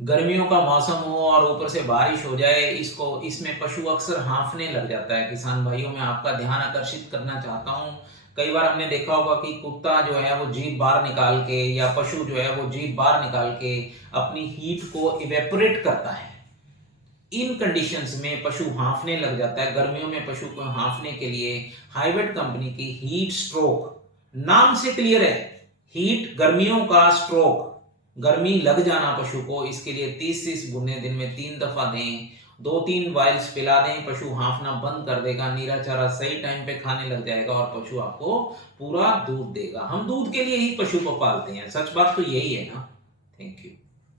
गर्मियों का मौसम हो और ऊपर से बारिश हो जाए, इसमें पशु अक्सर हाँफने लग जाता है। किसान भाइयों, मैं आपका ध्यान आकर्षित करना चाहता हूँ। कई बार हमने देखा होगा कि कुत्ता जो है वो जीभ बाहर निकाल के, या पशु जो है वो जीभ बाहर निकाल के अपनी हीट को इवेपोरेट करता है। इन कंडीशंस में पशु हाँफने लग जाता है। गर्मियों में पशु को हाँफने के लिए हाइवेट कंपनी की हीट स्ट्रोक, नाम से क्लियर है, हीट गर्मियों का स्ट्रोक, गर्मी लग जाना पशु को, इसके लिए 30-30 बुने दिन में 3 दफा दें, 2-3 वाइल्स पिला दें, पशु हाँफना बंद कर देगा, नीरा चारा सही टाइम पे खाने लग जाएगा और पशु आपको पूरा दूध देगा। हम दूध के लिए ही पशु को पालते हैं, सच बात तो यही है ना। Thank you.